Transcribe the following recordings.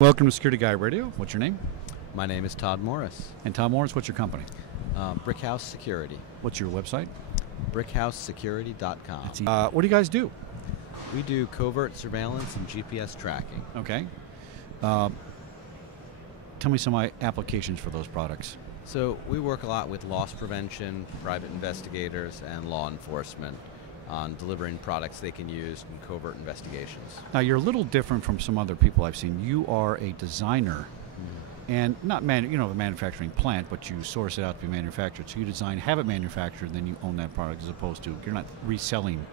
Welcome to Security Guy Radio. What's your name? My name is Todd Morris. And Tom Morris, what's your company? BrickHouse Security. What's your website? BrickHouseSecurity.com. What do you guys do? We do covert surveillance and GPS tracking. Okay. Tell me some applications for those products. So we work a lot with loss prevention, private investigators, and law enforcement on delivering products they can use in covert investigations. Now, you're a little different from some other people I've seen. You are a designer, and not the manufacturing plant, but you source it out to be manufactured. So you design, have it manufactured, and then you own that product, as opposed to you're not reselling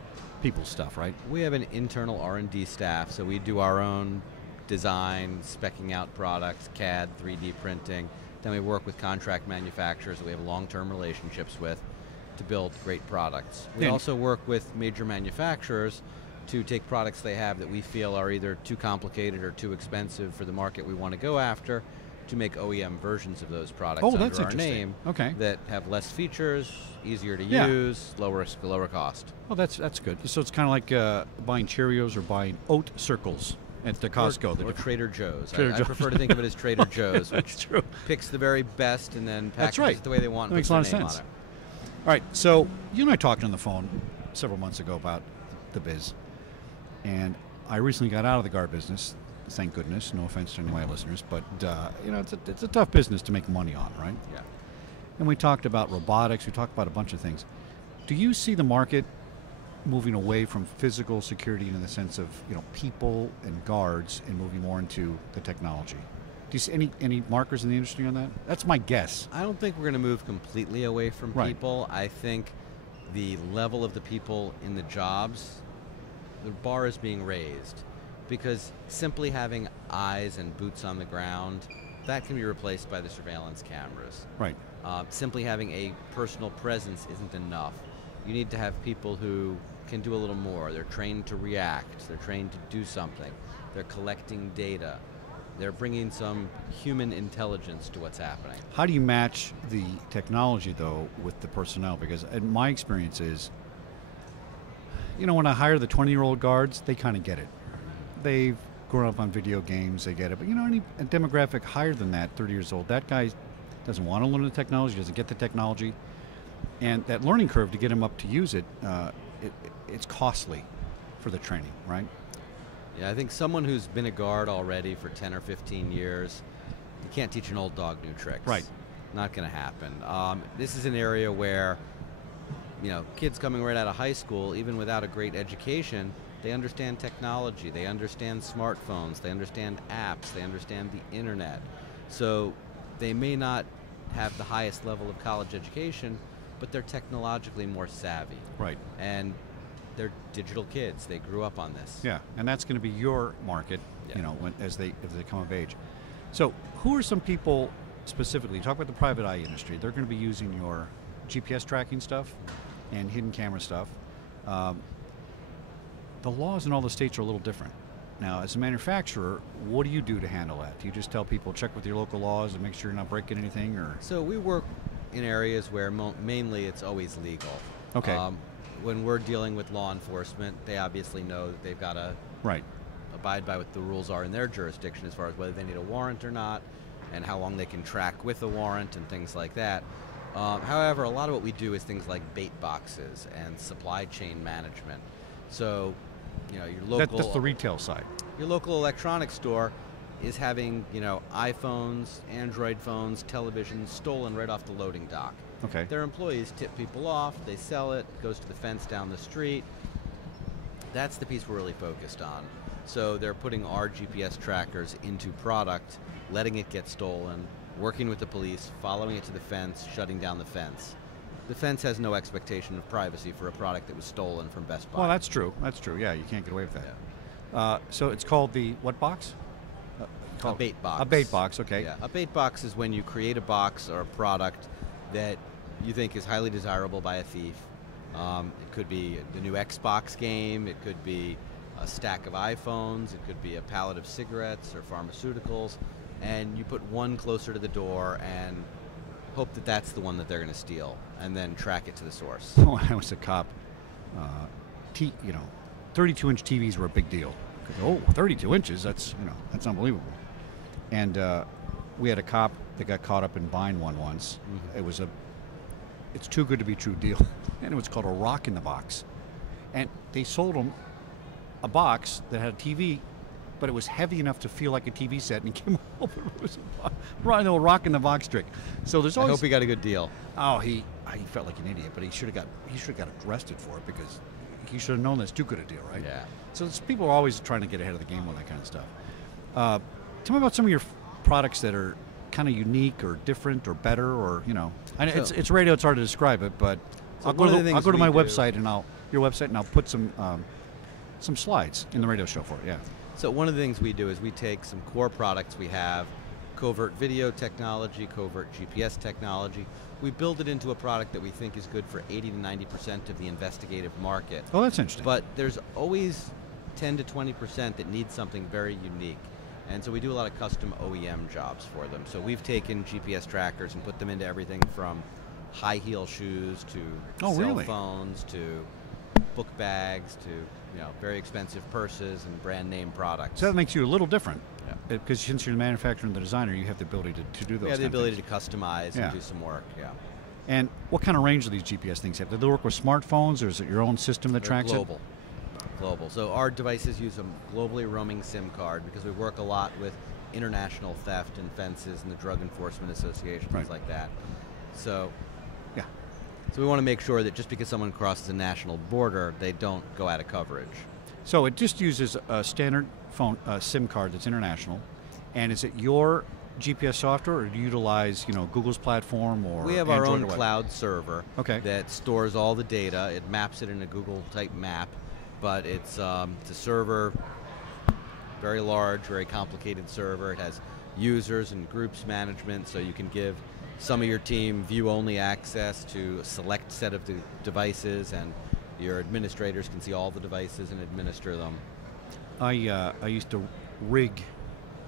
people's stuff, right? We have an internal R&D staff, so we do our own design, speccing out products, CAD, 3D printing. Then we work with contract manufacturers that we have long-term relationships with to build great products. We also work with major manufacturers to take products they have that we feel are either too complicated or too expensive for the market we want to go after, to make OEM versions of those products under our name that have less features, easier to use, lower cost. Well, that's good. So it's kind of like buying Cheerios or buying oat circles at the Costco. Or Trader Joe's. I prefer to think of it as Trader Joe's, which picks the very best and then packages it the way they want and puts their name on it. All right, so you and I talked on the phone several months ago about the biz, and I recently got out of the guard business, thank goodness, no offense to any of my listeners, but it's a tough business to make money on, right? Yeah. And we talked about robotics, we talked about a bunch of things. Do you see the market moving away from physical security in the sense of people and guards and moving more into the technology? Do you see any markers in the industry on that? That's my guess. I don't think we're going to move completely away from people. I think the level of the people in the jobs, the bar is being raised, because simply having eyes and boots on the ground, that can be replaced by the surveillance cameras. Right. Simply having a personal presence isn't enough. You need to have people who can do a little more. They're trained to react. They're trained to do something. They're collecting data. They're bringing some human intelligence to what's happening. How do you match the technology, though, with the personnel? Because in my experience is, when I hire the 20-year-old guards, they kind of get it. They've grown up on video games, they get it. But any demographic higher than that, 30 years old, that guy doesn't want to learn the technology, doesn't get the technology. And that learning curve to get him up to use it, it's costly for the training, right? Yeah, I think someone who's been a guard already for 10 or 15 years, you can't teach an old dog new tricks. Right. Not going to happen. This is an area where, kids coming right out of high school, even without a great education, they understand technology, they understand smartphones, they understand apps, they understand the internet. So they may not have the highest level of college education, but they're technologically more savvy. Right. And they're digital kids. They grew up on this. Yeah, and that's going to be your market, if they come of age. So who are some people specifically, talk about the private eye industry, they're going to be using your GPS tracking stuff and hidden camera stuff. The laws in all the states are a little different. Now, as a manufacturer, what do you do to handle that? Do you just tell people, check with your local laws and make sure you're not breaking anything? Or So we work in areas where mainly it's always legal. Okay. When we're dealing with law enforcement, they obviously know that they've got to abide by what the rules are in their jurisdiction as far as whether they need a warrant or not, and how long they can track with a warrant and things like that. However, a lot of what we do is things like bait boxes and supply chain management. So, your local... That's the retail side. Your local electronics store is having, iPhones, Android phones, televisions stolen right off the loading dock. Okay. Their employees tip people off, they sell it, goes to the fence down the street. That's the piece we're really focused on. So they're putting our GPS trackers into product, letting it get stolen, working with the police, following it to the fence, shutting down the fence. The fence has no expectation of privacy for a product that was stolen from Best Buy. Well, that's true. That's true. Yeah, you can't get away with that. Yeah. So it's called the what box? A bait box. A bait box, okay. Yeah, a bait box is when you create a box or a product that you think is highly desirable by a thief. It could be the new Xbox game, it could be a stack of iPhones, it could be a pallet of cigarettes or pharmaceuticals, and you put one closer to the door and hope that that's the one that they're going to steal, and then track it to the source. When I was a cop, 32-inch TVs were a big deal. Oh, 32 inches, that's unbelievable. And we had a cop that got caught up in buying one once. It was it's too good to be true deal. And it was called a rock in the box. And they sold him a box that had a TV, but it was heavy enough to feel like a TV set, and he came over. It was a rock in the box trick. So there's always. I hope he got a good deal. Oh, he felt like an idiot, but he should have got arrested for it, because he should have known that's too good a deal, right? Yeah. So people are always trying to get ahead of the game on that kind of stuff. Tell me about some of your products that are kind of unique or different or better, or I know it's radio, it's hard to describe it, but So I'll go to my we do- website and your website, and I'll put some slides in the radio show for it. Yeah. So one of the things we do is we take some core products we have, Covert video technology, Covert GPS technology. We build it into a product that we think is good for 80 to 90% of the investigative market. Oh, that's interesting. But there's always 10 to 20% that need something very unique. And so we do a lot of custom OEM jobs for them. So we've taken GPS trackers and put them into everything from high heel shoes to cell phones to book bags to very expensive purses and brand name products. So that makes you a little different. Yeah. Because since you're the manufacturer and the designer, you have the ability to do those. We have the kind of ability things. to customize and do some work. Yeah. And what kind of range do these GPS things have? Do they work with smartphones, or is it your own system that tracks global. Global. So our devices use a globally roaming SIM card, because we work a lot with international theft and fences and the Drug Enforcement Association, things like that. So we want to make sure that just because someone crosses a national border, they don't go out of coverage. So it just uses a standard phone SIM card that's international. And is it your GPS software, or do you utilize Google's platform or we have Android our own or what? cloud server that stores all the data. It maps it in a Google type map, but it's a server, very large, very complicated server. It has users and groups management, so you can give some of your team view-only access to a select set of the devices, and your administrators can see all the devices and administer them. I used to rig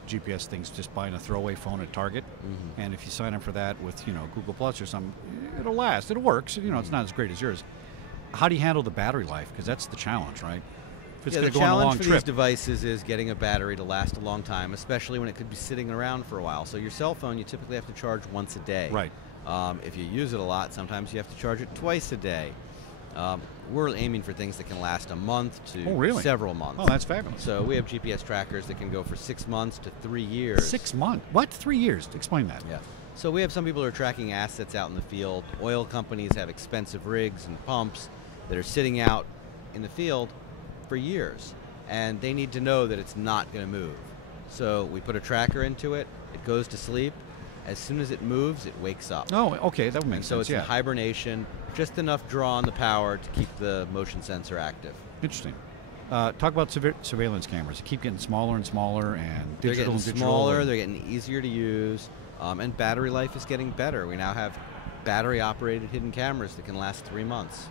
GPS things just buying a throwaway phone at Target, and if you sign up for that with Google Plus or something, it'll last. It works. It's not as great as yours. How do you handle the battery life? Because that's the challenge, right? If it's the going to go on a long challenge for trip. these devices is getting a battery to last a long time, especially when it could be sitting around for a while. So your cell phone, you typically have to charge once a day. Right. If you use it a lot, sometimes you have to charge it twice a day. We're aiming for things that can last a month to several months. Oh, that's fabulous. So we have GPS trackers that can go for 6 months to 3 years. 6 months? What? 3 years? Explain that. Yeah. So we have some people who are tracking assets out in the field. Oil companies have expensive rigs and pumps that are sitting out in the field for years, and they need to know that it's not going to move. So we put a tracker into it. It goes to sleep. As soon as it moves, it wakes up. Oh, okay, that would make And sense. so it's in hibernation, just enough draw on the power to keep the motion sensor active. Interesting. Talk about surveillance cameras. They keep getting smaller and smaller, and They're digital getting and digital. smaller. They're getting easier to use, and battery life is getting better. We now have battery-operated hidden cameras that can last 3 months.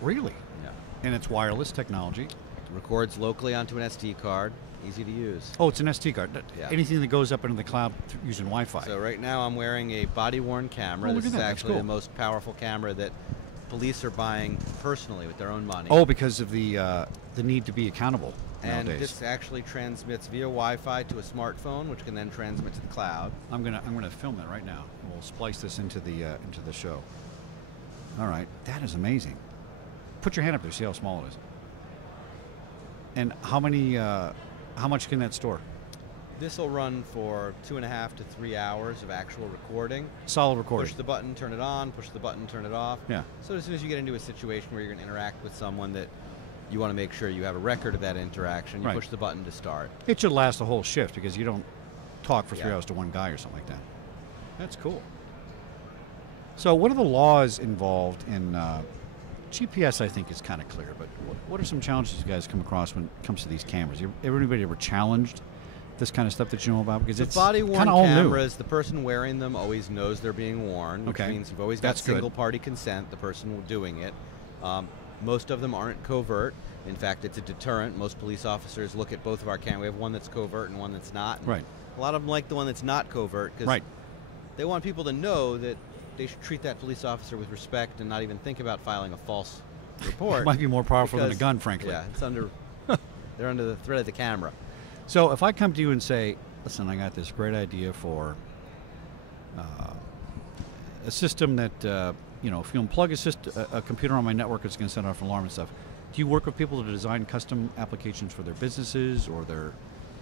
Really? Yeah. And it's wireless technology. It records locally onto an SD card. Easy to use. Oh, it's an SD card. Yeah. Anything that goes up into the cloud using Wi-Fi. So right now I'm wearing a body-worn camera. Oh, look This at is that. That's actually cool. the most powerful camera that police are buying personally with their own money. Oh, because of the need to be accountable and nowadays. this actually transmits via Wi-Fi to a smartphone, which can then transmit to the cloud. I'm gonna film that right now. We'll splice this into the show. All right, that is amazing. Put your hand up there. See how small it is. And how much can that store? This will run for 2.5 to 3 hours of actual recording. Solid recording. Push the button, turn it on. Push the button, turn it off. Yeah. So as soon as you get into a situation where you're going to interact with someone that you want to make sure you have a record of that interaction, you push the button to start. It should last the whole shift, because you don't talk for 3 hours to one guy or something like that. That's cool. So what are the laws involved in GPS? I think is kind of clear, but what are some challenges you guys come across when it comes to these cameras? Everybody ever challenged this kind of stuff that you know about? Because it's body-worn kind of all new. cameras, the person wearing them always knows they're being worn, which means you've always got single-party consent, the person doing it. Most of them aren't covert. In fact, it's a deterrent. Most police officers look at both of our cameras. We have one that's covert and one that's not. Right. A lot of them like the one that's not covert because they want people to know that they should treat that police officer with respect and not even think about filing a false report. It might be more powerful than a gun, frankly. Yeah, it's under. They're under the threat of the camera. So if I come to you and say, listen, I got this great idea for a system that, you know, if you unplug a computer on my network, it's going to send off an alarm and stuff. Do you work with people to design custom applications for their businesses or their,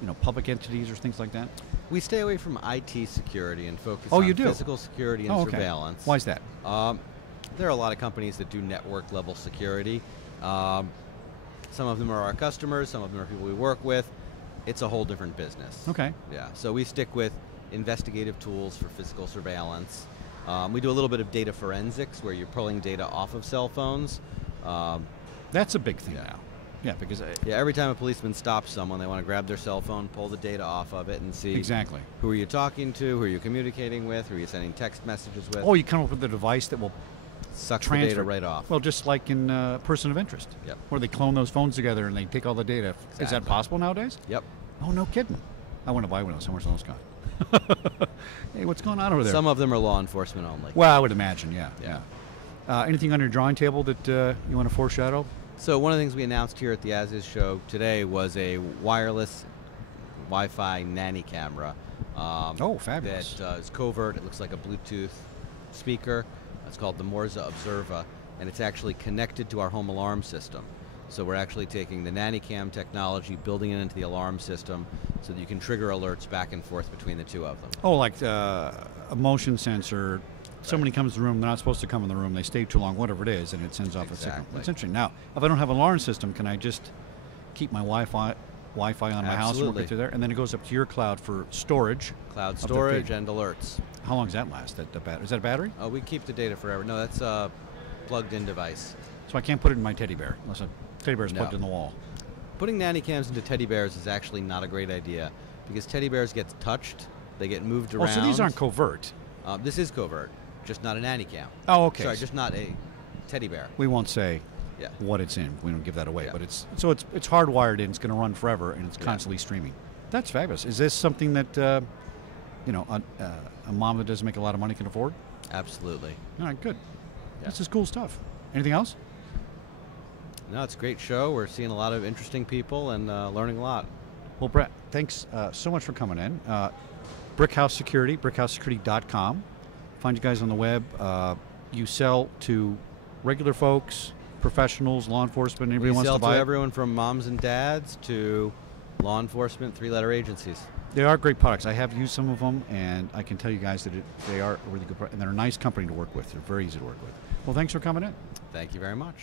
you know, public entities or things like that? We stay away from IT security and focus Oh, on you do? physical security and surveillance. Why is that? There are a lot of companies that do network level security. Some of them are our customers, some of them are people we work with. It's a whole different business. Okay. Yeah, so we stick with investigative tools for physical surveillance. We do a little bit of data forensics where you're pulling data off of cell phones. That's a big thing now. Yeah, because yeah, every time a policeman stops someone, they want to grab their cell phone, pull the data off of it, and see exactly who are you talking to, who are you communicating with, who are you sending text messages with. Oh, you come up with a device that will suck the transfer data right off. Well, just like in Person of Interest, yep. where they clone those phones together and they take all the data. Exactly. Is that possible nowadays? Yep. Oh, no kidding. I want to buy one of those. Somewhere's those gone? Hey, what's going on over there? Some of them are law enforcement only. Well, I would imagine, yeah. Anything on your drawing table that you want to foreshadow? So one of the things we announced here at the ASIS show today was a wireless Wi-Fi nanny camera. Oh, fabulous. That is covert. It looks like a Bluetooth speaker. It's called the MORzA Observa, and it's actually connected to our home alarm system. So we're actually taking the Nanny Cam technology, building it into the alarm system so that you can trigger alerts back and forth between the two of them. Oh, like a motion sensor. Somebody comes to the room, they're not supposed to come in the room, they stay too long, whatever it is, and it sends off a signal. That's interesting. Now, if I don't have an alarm system, can I just keep my Wi-Fi on my house and work it through there? And then it goes up to your cloud for storage. Cloud storage and alerts. How long does that last? Is that a battery? Oh, we keep the data forever. No, that's a plugged-in device. So I can't put it in my teddy bear unless a teddy bear is plugged in the wall. Putting nanny cams into teddy bears is actually not a great idea because teddy bears get touched, they get moved around. Oh, so these aren't covert. This is covert, just not a nanny cam. Oh, okay. Sorry, just not a teddy bear. We won't say what it's in. We don't give that away. But it's hardwired in. It's going to run forever, and it's constantly streaming. That's fabulous. Is this something that you know a mom that doesn't make a lot of money can afford? Absolutely. All right, good. This is cool stuff. Anything else? No, it's a great show. We're seeing a lot of interesting people and learning a lot. Well, Brett, thanks so much for coming in. BrickHouse Security, BrickHouseSecurity.com. Find you guys on the web. You sell to regular folks, professionals, law enforcement. Anybody wants to buy We sell to it? everyone from moms and dads to law enforcement, three-letter agencies. They are great products. I have used some of them, and I can tell you guys that they are a really good product. And they're a nice company to work with. They're very easy to work with. Well, thanks for coming in. Thank you very much.